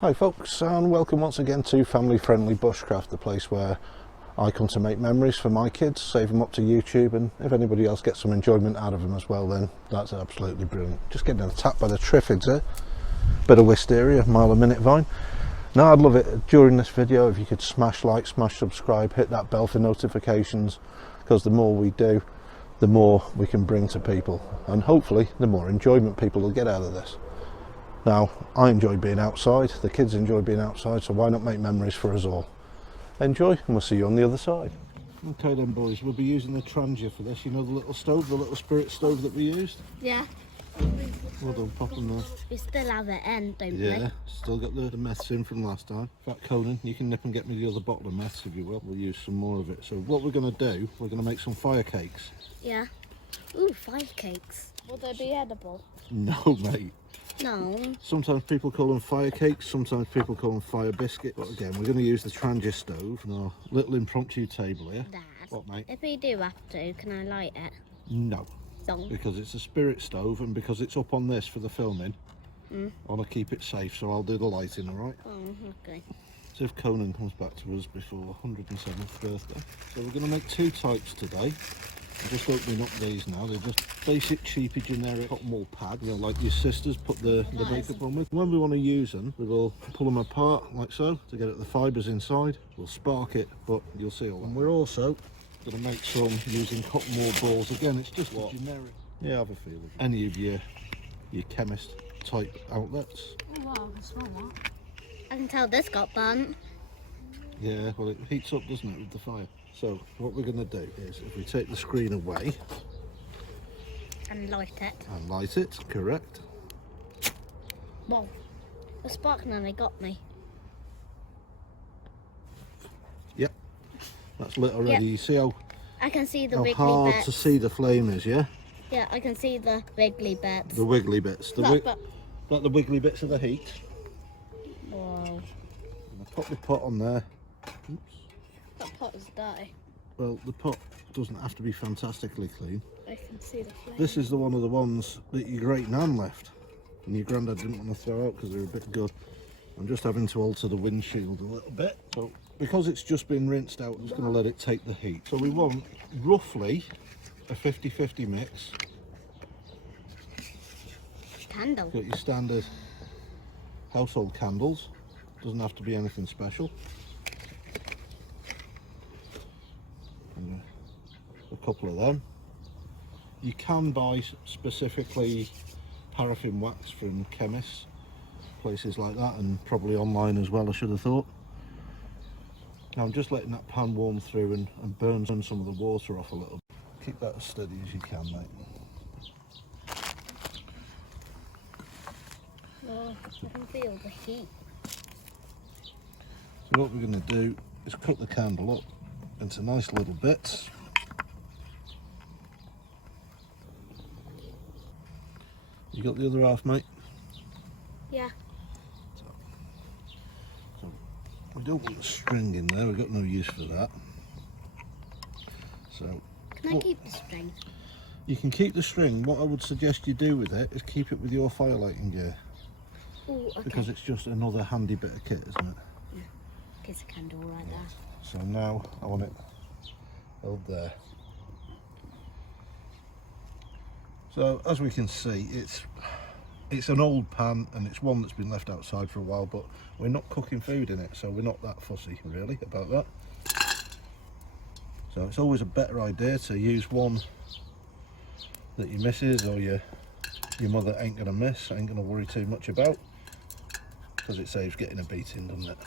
Hi folks, and welcome once again to Family Friendly Bushcraft, the place where I come to make memories for my kids, save them up to YouTube, and if anybody else gets some enjoyment out of them as well, then that's absolutely brilliant. Just getting attacked by the triffids here. Bit of wisteria, mile a minute vine. Now I'd love it during this video if you could smash like, smash subscribe, hit that bell for notifications, because the more we do, the more we can bring to people, and hopefully the more enjoyment people will get out of this. Now, I enjoy being outside, the kids enjoy being outside, so why not make memories for us all? Enjoy, and we'll see you on the other side. Okay then boys, we'll be using the Trangia for this. You know the little stove, the little spirit stove that we used? Yeah. Well done, pop them there. We still have it in, don't we? Yeah, still got the meths in from last time. In fact, Conan, you can nip and get me the other bottle of meths if you will. We'll use some more of it. So what we're going to do, we're going to make some fire cakes. Yeah. Ooh, fire cakes. Will they be edible? No, mate. No. Sometimes people call them fire cakes, sometimes people call them fire biscuits. But again, we're going to use the Trangia stove and our little impromptu table here. Dad, what, mate? if we do have to, can I light it? No. Don't. Because it's a spirit stove and because it's up on this for the filming, I want to keep it safe, so I'll do the lighting, alright? Oh, okay. So if Conan comes back to us before 107th birthday. So we're going to make two types today. I'm just opening up these now. They're just basic, cheapy, generic cotton wool pad, you know, like your sisters put the makeup on with. When we want to use them, we will pull them apart like so to get at the fibres inside. We'll spark it, but you'll see all that. And we're also going to make some using cotton wool balls. Again, it's just a generic. Yeah, have a feel of it. Any of your chemist type outlets. Oh wow, I can smell that. I can tell this got burnt. Yeah, well, it heats up, doesn't it, with the fire? So what we're going to do is, if we take the screen away And light it. and light it, correct. Whoa. The spark nearly got me. Yep, that's lit already. Yep. You see how I can see the how wiggly hard bits. to see the flame is, yeah? Yeah, I can see the wiggly bits. The wiggly bits. Look, Not the wiggly bits of the heat. Whoa. And I put the pot on there. Oops. That pot is dirty. Well, the pot doesn't have to be fantastically clean. I can see the flame. This is one of the ones that your great nan left and your granddad didn't want to throw out because they were a bit good. I'm just having to alter the windshield a little bit. So because it's just been rinsed out, I'm just going to let it take the heat. So we want roughly a 50-50 mix. Candle. Got your standard household candles. Doesn't have to be anything special. And a couple of them. You can buy specifically paraffin wax from chemists, places like that, and probably online as well, I should have thought. Now I'm just letting that pan warm through and burn some of the water off a little. Keep that as steady as you can, mate. Oh, I can feel the heat. So what we're going to do is cut the candle up into nice little bits. You got the other half, mate? Yeah. So we don't want the string in there, we've got no use for that. So Can I keep the string? you can keep the string. What I would suggest you do with it is keep it with your firelighting gear. Oh, okay. Because it's just another handy bit of kit, isn't it? Yeah. Kiss a candle right there. So now I want it held there. So as we can see, it's an old pan and it's one that's been left outside for a while, but we're not cooking food in it, so we're not that fussy really about that. So it's always a better idea to use one that your missus or your mother ain't gonna miss, ain't gonna worry too much about, because it saves getting a beating, doesn't it?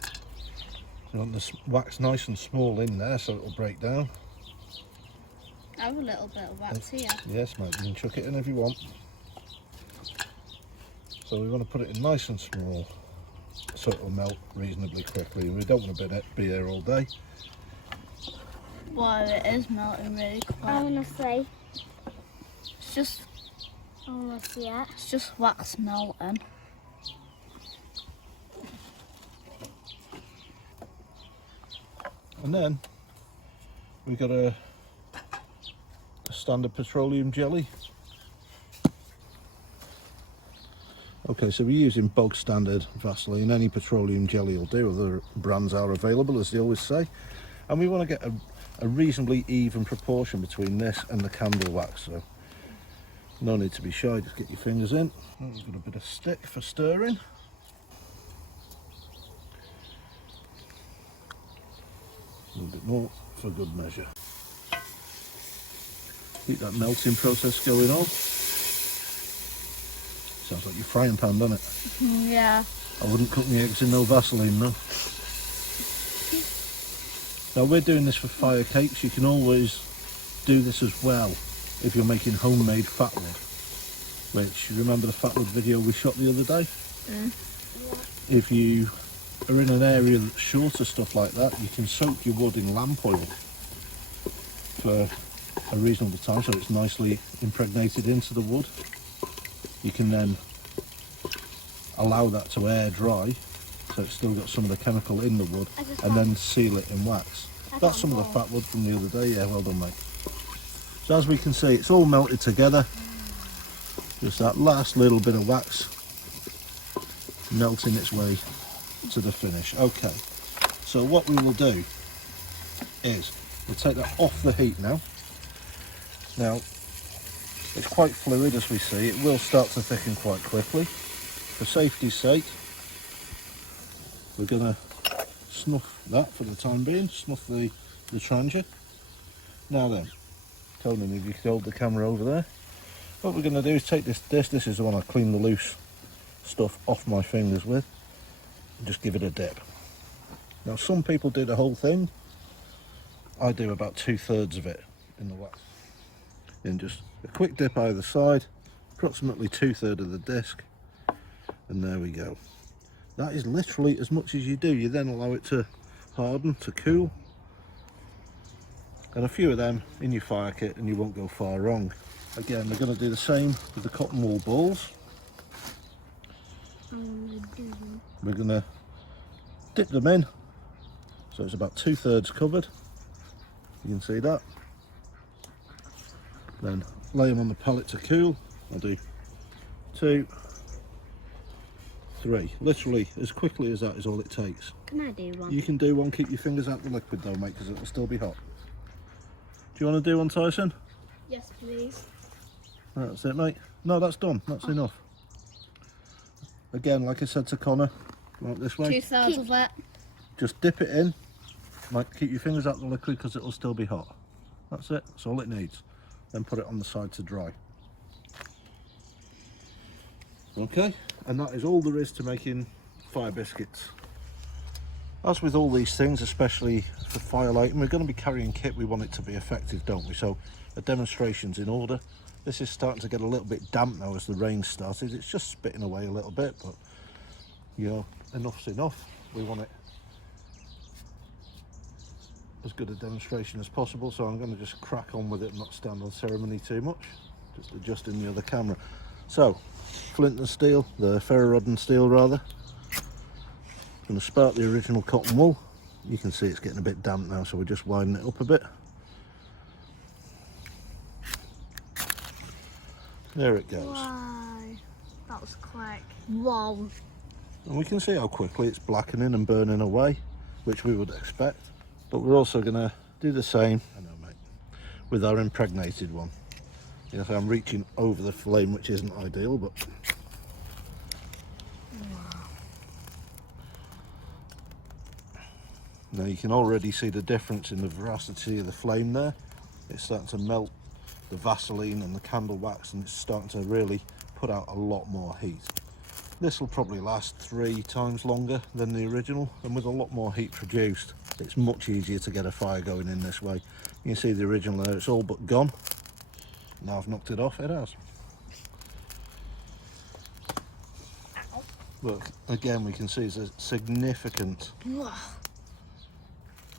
So you want the wax nice and small in there so it'll break down. I have a little bit of wax here. Yes, mate, you can chuck it in if you want. So we want to put it in nice and small so it'll melt reasonably quickly. We don't want to be here all day. Well, it is melting really quick. I want to say, It's just, I want to see it. it's just wax melting. And then we've got a standard petroleum jelly. Okay, so we're using bog standard Vaseline. Any petroleum jelly will do. Other brands are available, as they always say. And we want to get a reasonably even proportion between this and the candle wax. So no need to be shy, just get your fingers in. We've got a bit of stick for stirring. A little bit more for good measure. Keep that melting process going on. Sounds like your frying pan, doesn't it? Yeah. I wouldn't cook my eggs in no Vaseline, no. Now we're doing this for fire cakes. You can always do this as well if you're making homemade fatwood. Which, you remember the fatwood video we shot the other day? If you are in an area that's short of stuff like that, you can soak your wood in lamp oil for a reasonable time so it's nicely impregnated into the wood. You can then allow that to air dry so it's still got some of the chemical in the wood, and then seal it in wax. That's some of the fat wood from the other day. Yeah, well done, mate. So as we can see, it's all melted together. Just that last little bit of wax melting its way to the finish. Okay, so what we will do is we'll take that off the heat now. Now it's quite fluid, as we see. It will start to thicken quite quickly. For safety's sake, we're going to snuff that for the time being, snuff the trangia. Now then, Conan, if you could hold the camera over there. What we're going to do is take this is the one I clean the loose stuff off my fingers with, and just give it a dip. Now some people do the whole thing. I do about 2/3 of it in the wax. Then just a quick dip either side, approximately 2/3 of the disc, and there we go. That is literally as much as you do. You then allow it to harden, to cool, and a few of them in your fire kit and you won't go far wrong. Again, we're going to do the same with the cotton wool balls. We're going to dip them in so it's about 2/3 covered. You can see that. Then lay them on the pallet to cool. I'll do 2, 3. Literally as quickly as that is all it takes. Can I do one? You can do one. Keep your fingers out the liquid though, mate, because it'll still be hot. Do you want to do one, Tyson? Yes, please. That's it, mate. No, that's done. That's enough. Again, like I said to Connor, like this way. 2/3 of it. Just dip it in. Like, keep your fingers out the liquid because it'll still be hot. That's it. That's all it needs. Then put it on the side to dry. Okay, and that is all there is to making fire biscuits. As with all these things, especially for firelighting, we're going to be carrying kit. We want it to be effective, don't we? So a demonstration's in order. This is starting to get a little bit damp now as the rain started. It's just spitting away a little bit, but you know, enough's enough. We want it as good a demonstration as possible, so I'm going to just crack on with it and not stand on ceremony too much. Just adjusting the other camera. So, flint and steel, the ferro rod and steel rather. Going to spark the original cotton wool. You can see it's getting a bit damp now, so we're just winding it up a bit. There it goes. Wow, that was quick. Wow. And we can see how quickly it's blackening and burning away, which we would expect. But we're also going to do the same, I know, mate, with our impregnated one. Yes, I'm reaching over the flame, which isn't ideal, but now you can already see the difference in the veracity of the flame there. It's starting to melt the Vaseline and the candle wax, and it's starting to really put out a lot more heat. This will probably last 3 times longer than the original, and with a lot more heat produced, it's much easier to get a fire going in this way. You can see the original there, it's all but gone. Now I've knocked it off, it has. Look, again we can see there's a significant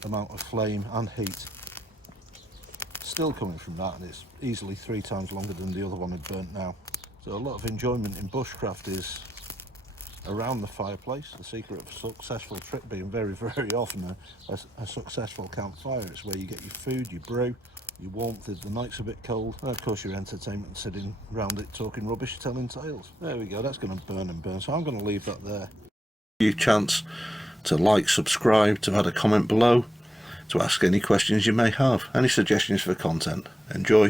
amount of flame and heat still coming from that, and it's easily 3 times longer than the other one had burnt now. So a lot of enjoyment in bushcraft is around the fireplace. The secret of a successful trip being very, very often a successful campfire. It's where you get your food, your brew, your warmth if the night's a bit cold, and of course your entertainment, sitting round it talking rubbish, telling tales. There we go, that's going to burn and burn, so I'm going to leave that there. Give you a chance to like, subscribe, to add a comment below, to ask any questions you may have, any suggestions for content. Enjoy.